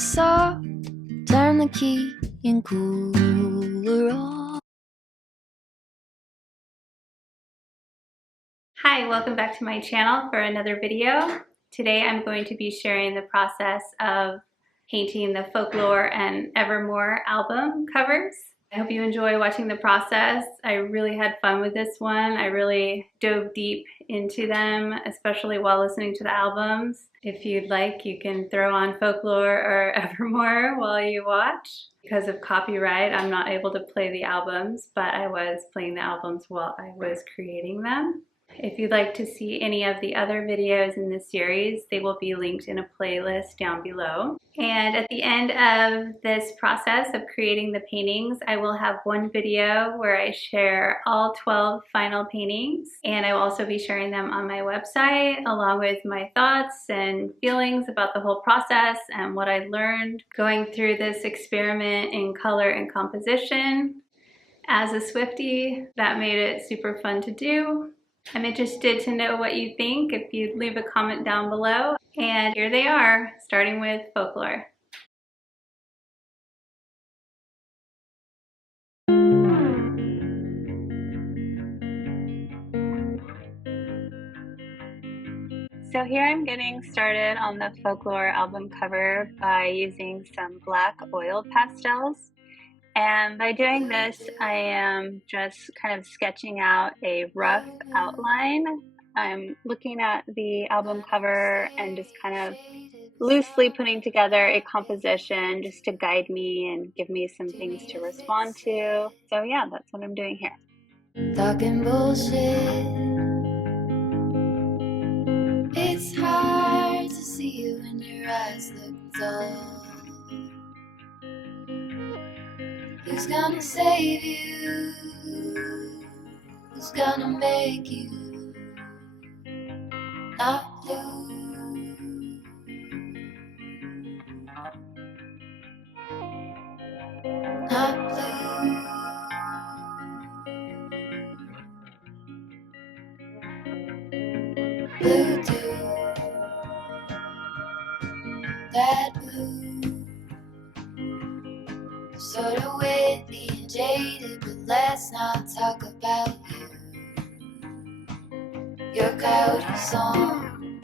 saw, turn the key and cooler off. Hi, welcome back to my channel for another video. Today I'm going to be sharing the process of painting the Folklore and Evermore album covers. I hope you enjoy watching the process. I really had fun with this one. I really dove deep into them, especially while listening to the albums. If you'd like, you can throw on Folklore or Evermore while you watch. Because of copyright, I'm not able to play the albums, but I was playing the albums while I was creating them. If you'd like to see any of the other videos in this series, they will be linked in a playlist down below. And at the end of this process of creating the paintings, I will have one video where I share all 12 final paintings, and I will also be sharing them on my website along with my thoughts and feelings about the whole process and what I learned going through this experiment in color and composition. As a Swiftie, that made it super fun to do. I'm interested to know what you think if you'd leave a comment down below. And here they are, starting with Folklore. So here I'm getting started on the Folklore album cover by using some black oil pastels. And by doing this, I am just kind of sketching out a rough outline. I'm looking at the album cover and just kind of loosely putting together a composition just to guide me and give me some things to respond to. So yeah, that's what I'm doing here. Talking bullshit. It's hard to see you when your eyes look dull. Who's gonna save you? Who's gonna make you not blue? Not blue. Blue too. That blue. Sort of witty and jaded, but let's not talk about you. Your coyote song.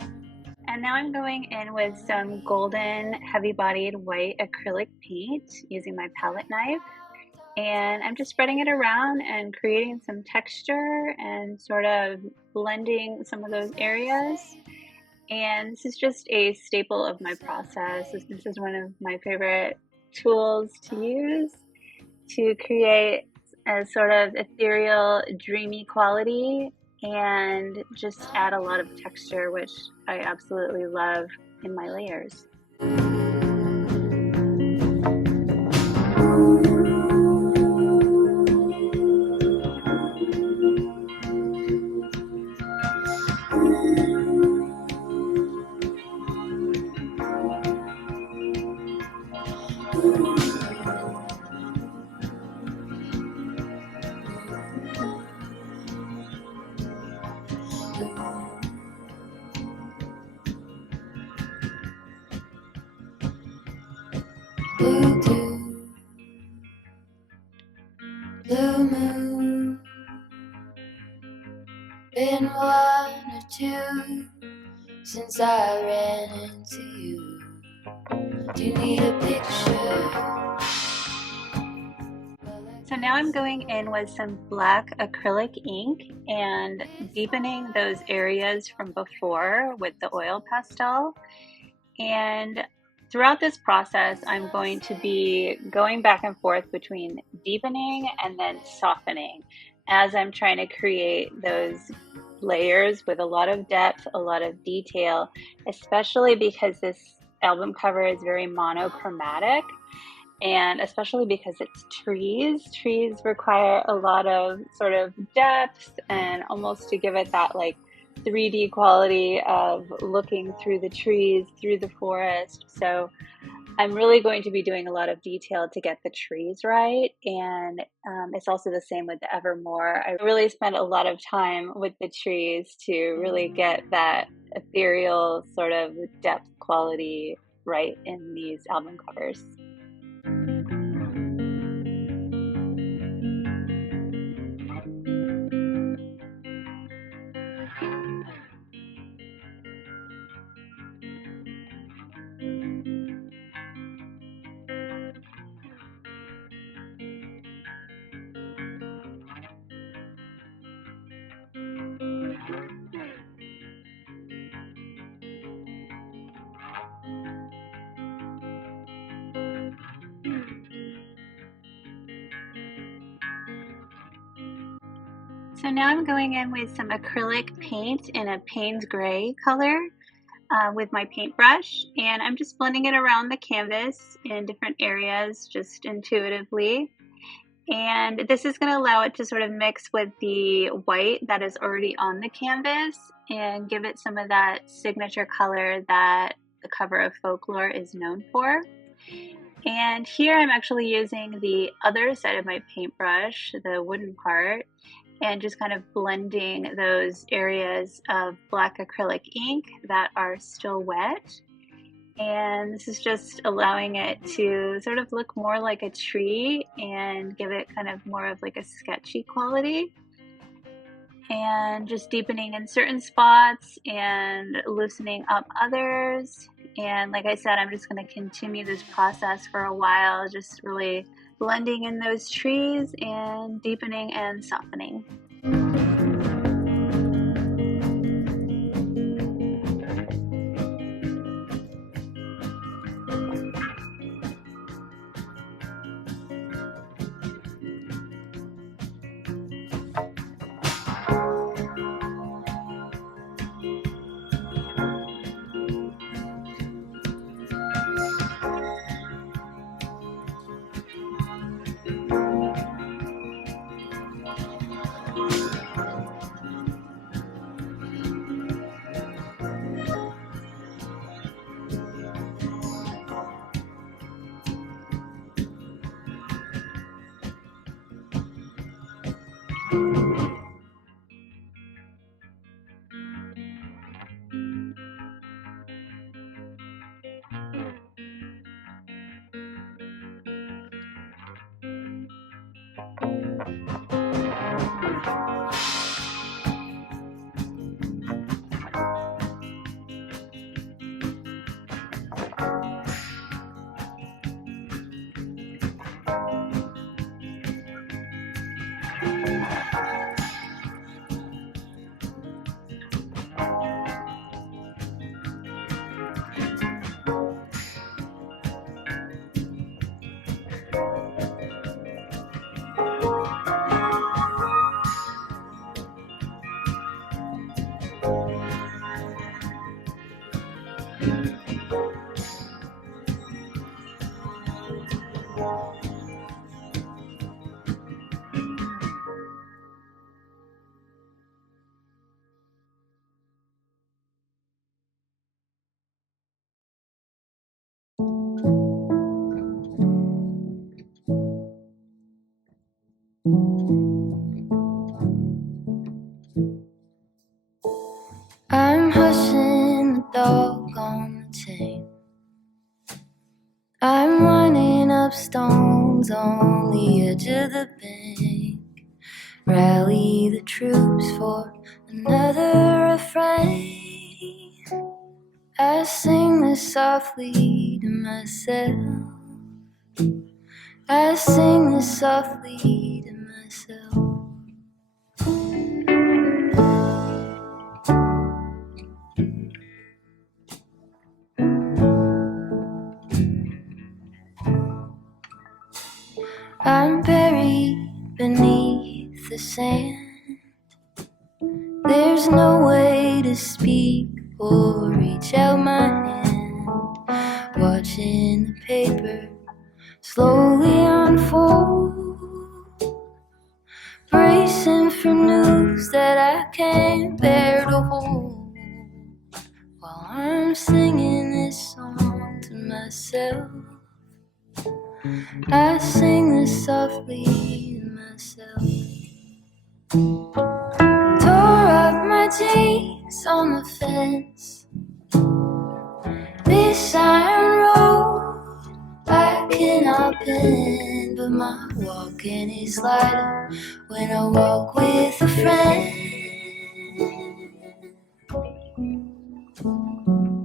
And now I'm going in with some golden heavy-bodied white acrylic paint using my palette knife. And I'm just spreading it around and creating some texture and sort of blending some of those areas. And this is just a staple of my process. This is one of my favorite tools to use to create a sort of ethereal, dreamy quality and just add a lot of texture, which I absolutely love in my layers. Blue dew, blue moon, been one or two since I ran into you. Do you need a picture? So now I'm going in with some black acrylic ink and deepening those areas from before with the oil pastel. And throughout this process, I'm going to be going back and forth between deepening and then softening as I'm trying to create those layers with a lot of depth, a lot of detail, especially because this album cover is very monochromatic. And especially because it's trees. Trees require a lot of sort of depth and almost to give it that like 3D quality of looking through the trees, through the forest. So I'm really going to be doing a lot of detail to get the trees right. And it's also the same with the Evermore. I really spent a lot of time with the trees to really get that ethereal sort of depth quality write in these album covers. So now I'm going in with some acrylic paint in a Payne's Gray color with my paintbrush, and I'm just blending it around the canvas in different areas just intuitively. And this is going to allow it to sort of mix with the white that is already on the canvas and give it some of that signature color that the cover of Folklore is known for. And here I'm actually using the other side of my paintbrush, the wooden part, and just kind of blending those areas of black acrylic ink that are still wet. And this is just allowing it to sort of look more like a tree and give it kind of more of like a sketchy quality. And just deepening in certain spots and loosening up others. And like I said, I'm just going to continue this process for a while, just really blending in those trees and deepening and softening. I'm hushing the dog on the chain. I'm running up stones on the edge of the bank. Rally the troops for another refrain. I sing this softly to myself. I sing this softly to myself. I'm buried beneath the sand. There's no way to speak or reach out my hand. Watching the paper slowly unfold, bracing for news that I can't bear to hold. While I'm singing this song to myself, I sing this softly to myself. Tore up my jeans on the fence. This iron pen, but my walking is lighter when I walk with a friend.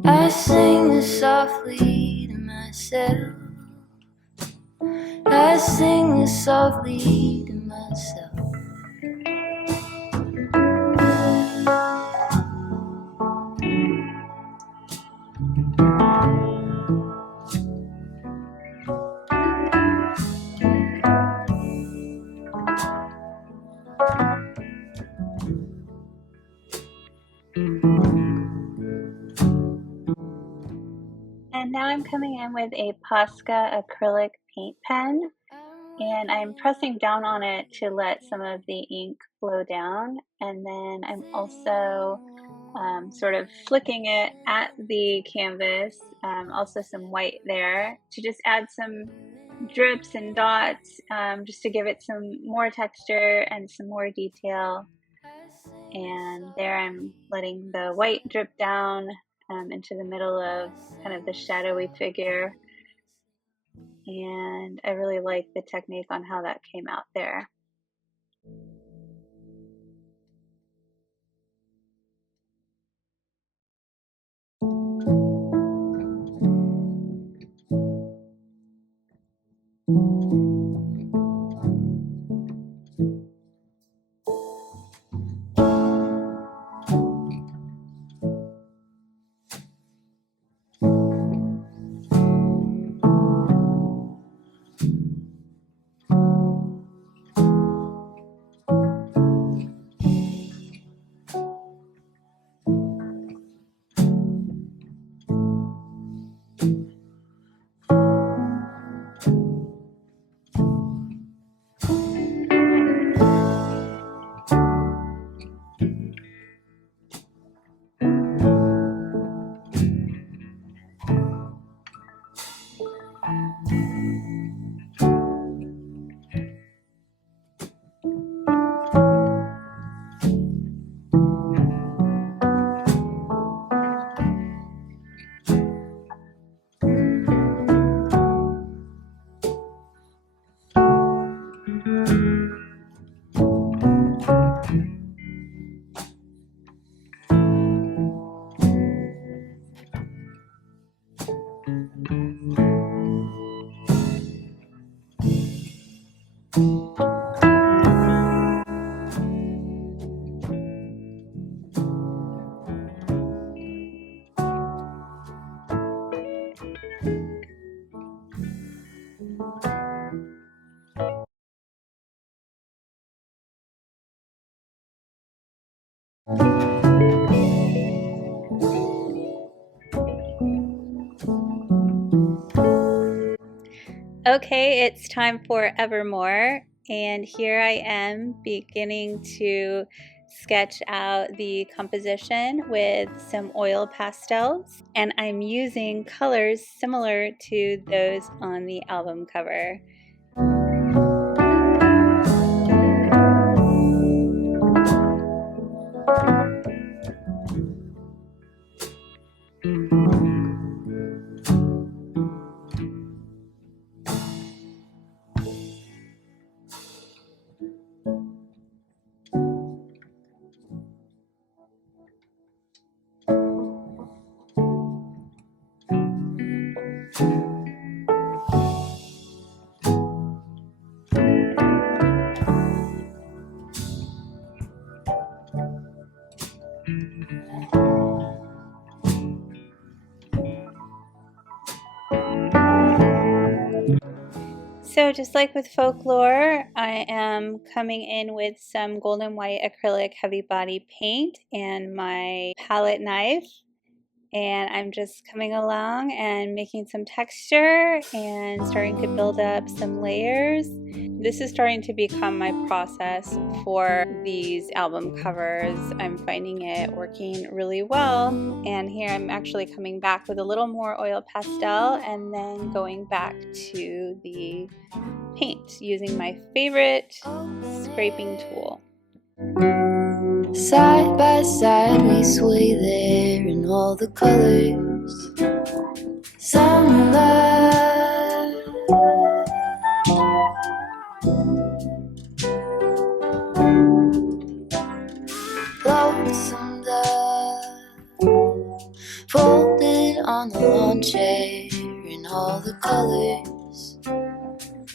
I sing this softly to myself. I sing this softly to myself. And now I'm coming in with a Posca acrylic paint pen, and I'm pressing down on it to let some of the ink flow down, and then I'm also sort of flicking it at the canvas, also some white there, to just add some drips and dots, just to give it some more texture and some more detail. And there I'm letting the white drip down into the middle of kind of the shadowy figure. And I really like the technique on how that came out there. Okay, it's time for Evermore, and here I am beginning to sketch out the composition with some oil pastels, and I'm using colors similar to those on the album cover. So just like with Folklore, I am coming in with some golden white acrylic heavy body paint and my palette knife, and I'm just coming along and making some texture and starting to build up some layers. This is starting to become my process for these album covers. I'm finding it working really well, and here I'm actually coming back with a little more oil pastel and then going back to the paint using my favorite scraping tool. Side by side we sway there in all the colors. Summer love, lawn chair in all the colors.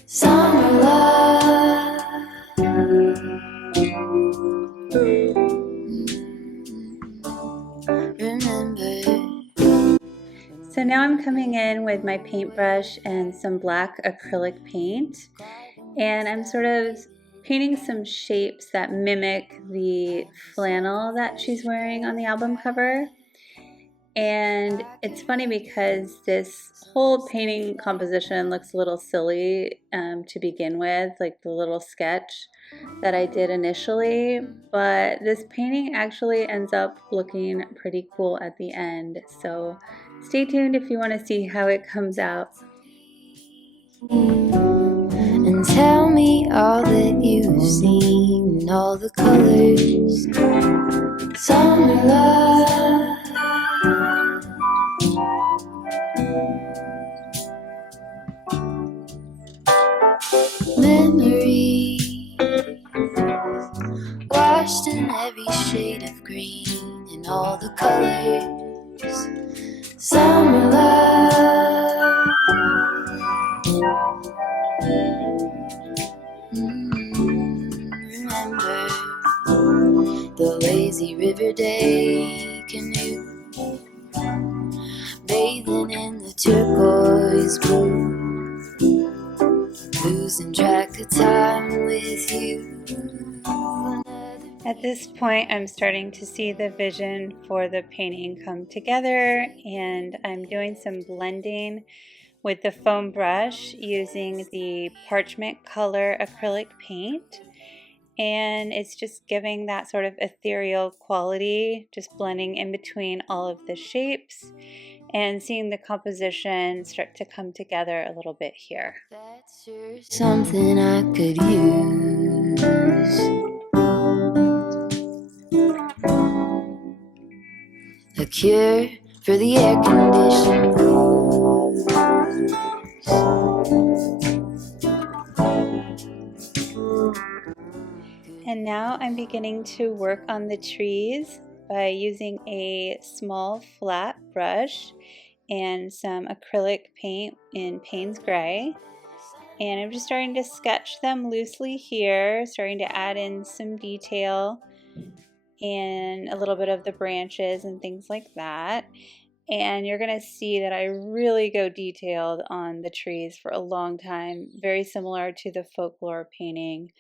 Summer love. Remember. So now I'm coming in with my paintbrush and some black acrylic paint, and I'm sort of painting some shapes that mimic the flannel that she's wearing on the album cover. And it's funny because this whole painting composition looks a little silly to begin with, like the little sketch that I did initially, but this painting actually ends up looking pretty cool at the end. So stay tuned if you want to see how it comes out. And tell me all that you've seen, all the colors. Summer love. Memories washed in every shade of green and all the colors. Summer love. Remember the lazy river day canoe, bathing in the turquoise blue, losing track of time with you. At this point, I'm starting to see the vision for the painting come together, and I'm doing some blending with the foam brush using the parchment color acrylic paint. And it's just giving that sort of ethereal quality, just blending in between all of the shapes and seeing the composition start to come together a little bit here. That's sure something I could use. A cure for the air conditioned blues. And now I'm beginning to work on the trees by using a small flat brush and some acrylic paint in Payne's Gray. And I'm just starting to sketch them loosely here, starting to add in some detail and a little bit of the branches and things like that. And you're going to see that I really go detailed on the trees for a long time, very similar to the folklore painting.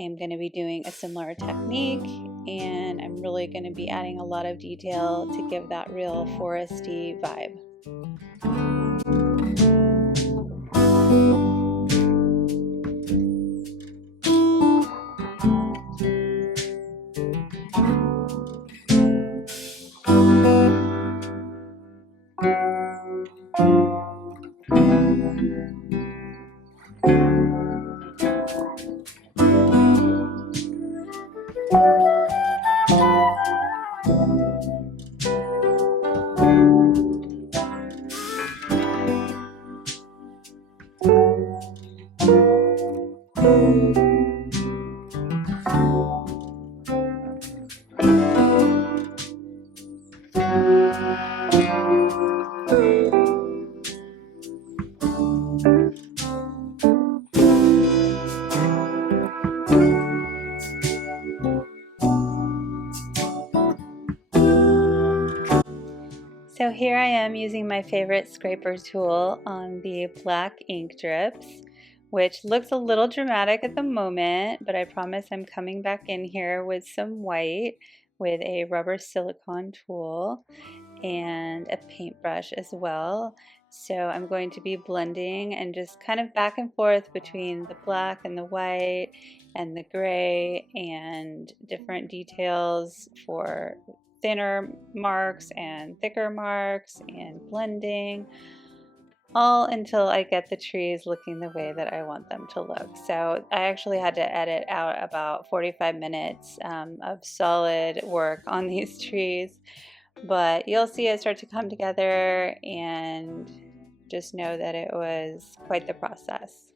I'm going to be doing a similar technique, and I'm really going to be adding a lot of detail to give that real foresty vibe. So here I am using my favorite scraper tool on the black ink drips, which looks a little dramatic at the moment, but I promise I'm coming back in here with some white with a rubber silicone tool and a paintbrush as well. So I'm going to be blending and just kind of back and forth between the black and the white and the gray and different details for thinner marks and thicker marks and blending, all until I get the trees looking the way that I want them to look. So I actually had to edit out about 45 minutes of solid work on these trees, but you'll see it start to come together, and just know that it was quite the process.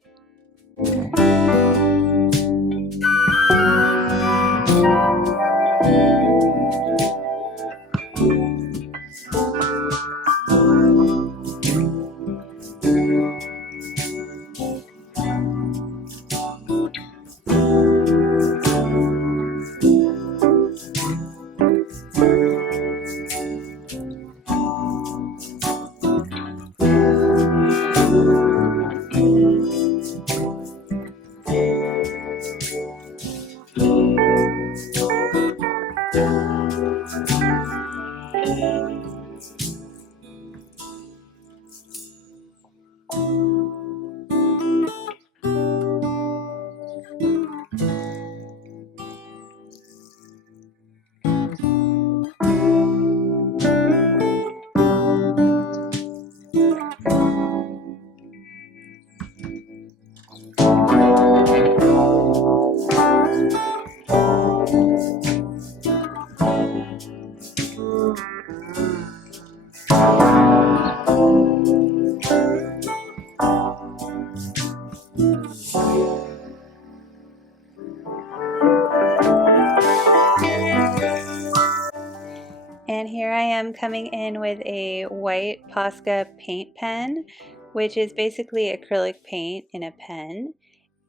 coming in with a white Posca paint pen, which is basically acrylic paint in a pen.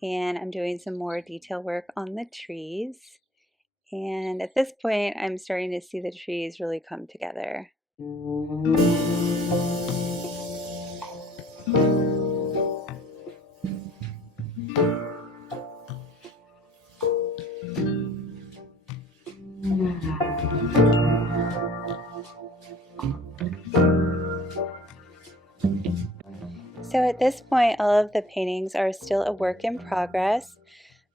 And I'm doing some more detail work on the trees. And at this point, I'm starting to see the trees really come together. So at this point, all of the paintings are still a work in progress.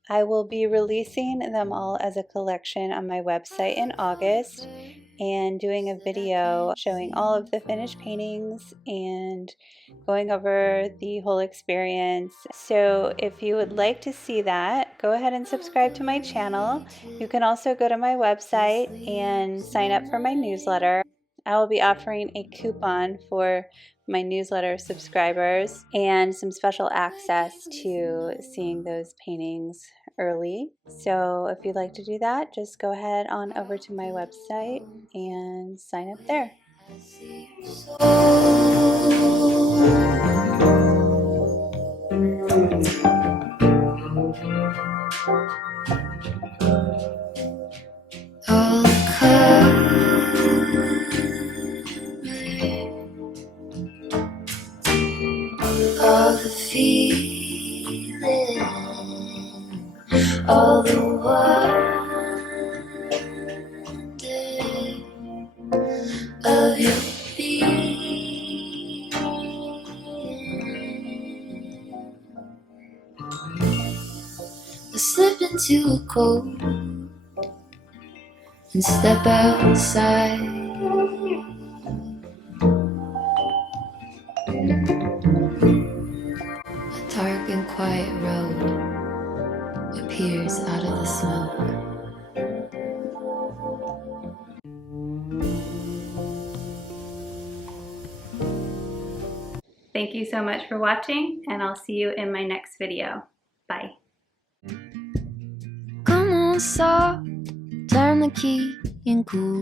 I will be releasing them all as a collection on my website in August and doing a video showing all of the finished paintings and going over the whole experience. So if you would like to see that, go ahead and subscribe to my channel. You can also go to my website and sign up for my newsletter. I will be offering a coupon for my newsletter subscribers and some special access to seeing those paintings early. So if you'd like to do that, just go ahead on over to my website and sign up there. All the feeling, all the wonder of your being. I slip into a cold and step outside. A dark and quiet road appears out of the smoke. Thank you so much for watching, and I'll see you in my next video. Bye. Come on, soft, turn the key and cool.